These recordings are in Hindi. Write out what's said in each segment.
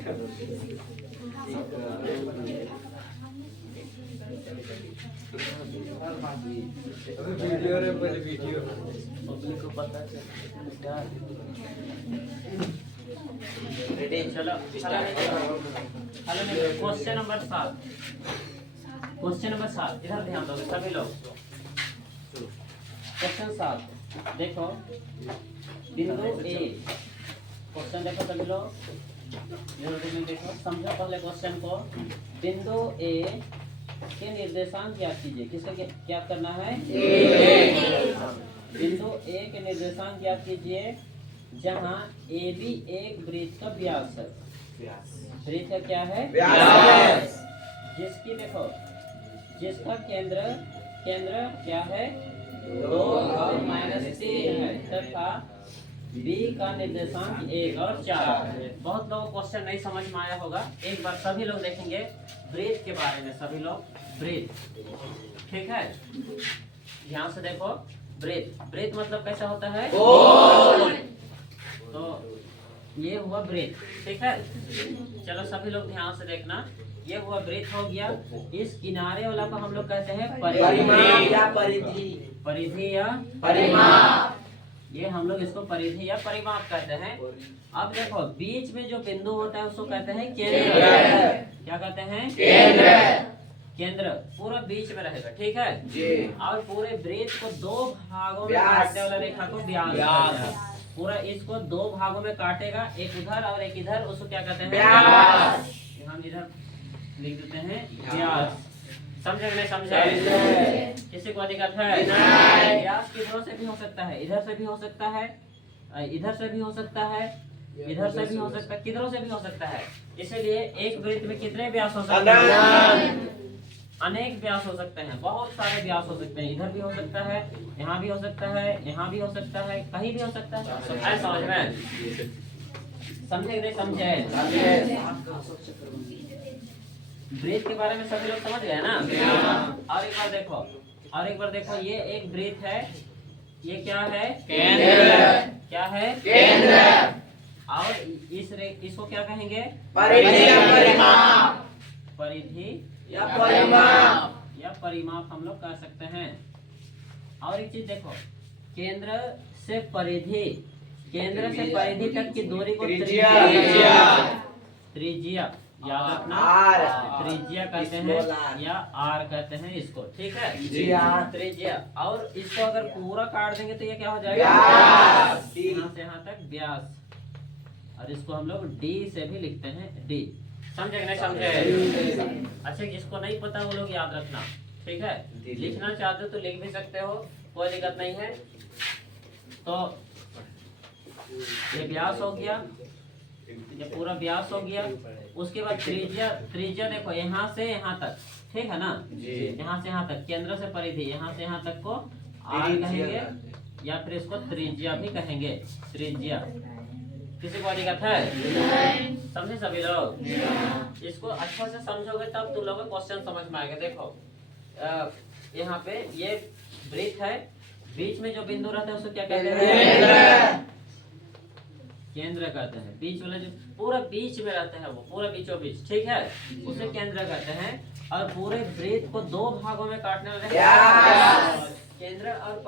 वीडियो रे वीडियो पब्लिक को पता चल। रेडी चलो hello question number 7। Question number 7 इधर ध्यान दो सभी लोग। क्वेश्चन 7 देखो बिंदु ए। क्वेश्चन देखो सभी लोग देखो समझो पहले क्वेश्चन को। बिंदु ए के निर्देशांक ज्ञात कीजिए। किसका ज्ञात करना है? बिंदु ए के निर्देशांक ज्ञात कीजिए जहां ए बी एक वृत्त का व्यास है। वृत्त का क्या है? व्यास। जिसकी देखो जिसका केंद्र क्या है? 2 और -3 है तथा बी का निर्देशांक 1 और 4 है। बहुत लोगों को क्वेश्चन नहीं समझ में आया होगा। एक बार सभी लोग देखेंगे वृत्त के बारे में। सभी लोग वृत्त, ठीक है, ध्यान से देखो। वृत्त मतलब कैसा होता है? तो ये हुआ वृत्त, ठीक है। चलो सभी लोग ध्यान से देखना। ये हुआ वृत्त हो गया। इस किनारे वाला को हम लोग कहते हैं परिमाप या परिधि। परिधि या परिमाप, ये हम लोग इसको परिधि या परिमाप कहते हैं। अब देखो बीच में जो बिंदु होता है उसको कहते हैं केंद्र। क्या कहते हैं? केंद्र पूरा बीच में रहेगा, ठीक है जी। और पूरे वृत्त को 2 भागों में काटने वाला रेखा को व्यास। पूरा इसको 2 भागों में काटेगा, एक उधर और एक इधर, उसको क्या कहते हैं? व्यास। हम इधर लिख देते हैं व्यास। समझे नहीं समझे? किसी को दिक्कत है? व्यास किधरों से भी हो सकता है, इधर से भी हो सकता है, इधर से भी हो सकता है, इधर से भी हो सकता है, किधरों से भी हो सकता है। इसीलिए एक वृत्त में कितने व्यास हो सकते हैं? अनेक व्यास हो सकते हैं, बहुत सारे व्यास हो सकते हैं। इधर भी हो सकता है, यहाँ भी हो सकता है, यहाँ भी हो सकता है, कहीं भी हो सकता है। समझ में? समझे नहीं समझे? वृत्त के बारे में सभी लोग समझ गए ना? और एक बार देखो, ये एक वृत्त है। ये क्या है? केंद्र। क्या है? केंद्र। और इसको क्या कहेंगे? परिधि या परिमाप। परिधि या परिमाप हम लोग कह सकते हैं। और एक चीज देखो, केंद्र से परिधि तक की दूरी को त्रिज्या याद रखना। त्रिज्या कहते हैं या आर कहते हैं इसको, ठीक है जी। त्रिज्या। और इसको अगर पूरा काट देंगे तो ये क्या हो जाएगा? यहाँ से यहाँ तक व्यास। और इसको हम लोग डी से भी लिखते हैं, डी। समझे नहीं समझे? अच्छा, जिसको नहीं पता वो लोग याद रखना, ठीक है। लिखना चाहते हो तो लिख भी सकते हो, कोई दिक्कत नहीं है। तो ये व्यास हो गया, ये पूरा व्यास हो गया। उसके बाद त्रिज्या देखो यहाँ से यहाँ तक, ठीक है ना? यहाँ से यहाँ तक, केंद्र से परिधि, यहाँ से यहाँ तक को आर कहेंगे या फिर इसको त्रिज्या भी कहेंगे। त्रिज्या। किसी को दिक्कत है? समझे सभी लोग? इसको अच्छा से समझोगे तब तुम लोगों को क्वेश्चन समझ में आएगा। देखो यहाँ पे ये वृत्त है, बीच में जो बिंदु रहता है उसको क्या कहते हैं? केंद्र कहते हैं। बीच वाला जो पूरा बीच में रहता है वो पूरा बीचों बीच, ठीक है, उसे केंद्र कहते हैं। और पूरे वृत्त को 2 भागों में काटने वाले केंद्र और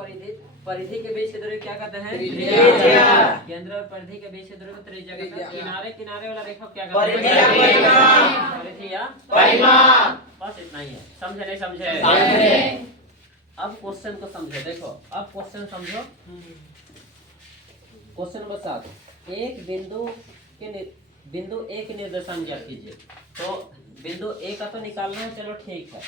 परिधि के बीच की दूरी क्या कहते हैं? त्रिज्या। केंद्र और परिधि के बीच की दूरी को त्रिज्या कहते हैं। किनारे वाला रेखा क्या कहते हैं? परिधि या परिमाप। बस इतना ही है। समझे नहीं समझे? अब क्वेश्चन को समझो। देखो अब क्वेश्चन समझो। Question number 7। एक बिंदु ए के निर्देशांक ज्ञात कीजिए। तो बिंदु ए का तो निकालना है, चलो ठीक है।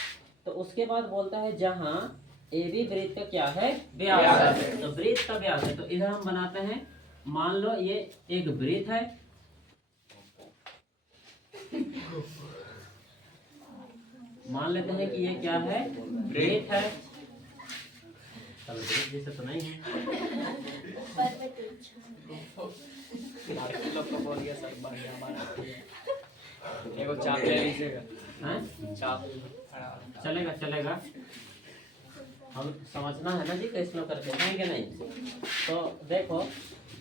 तो उसके बाद बोलता है जहां ए बी वृत्त का क्या है? व्यास है। तो वृत्त का व्यास है, तो इधर हम बनाते हैं। मान लो ये एक वृत्त है, मान लेते हैं कि ये क्या है? वृत्त है। जैसे तो नहीं है। एगो चाप ले लीजिएगा। चाप चलेगा। हम समझना है ना जी, कैसे लोग करके हैं कि नहीं। तो देखो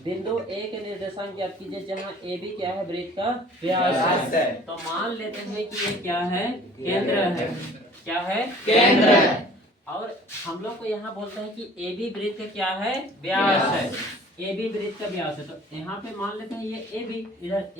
बिंदु ए के निर्देशांक ज्ञात कीजिए जहाँ ए बी क्या है, वृत्त का व्यास है। तो मान लेते हैं कि ये क्या है, केंद्र है। क्या है, केंद्र है। और हम लोग को यहाँ बोलते हैं कि ए बी वृत्त का क्या है, व्यास है। ए बी वृत्त का व्यास है। तो यहाँ पे मान लेते हैं ये ए बी, इधर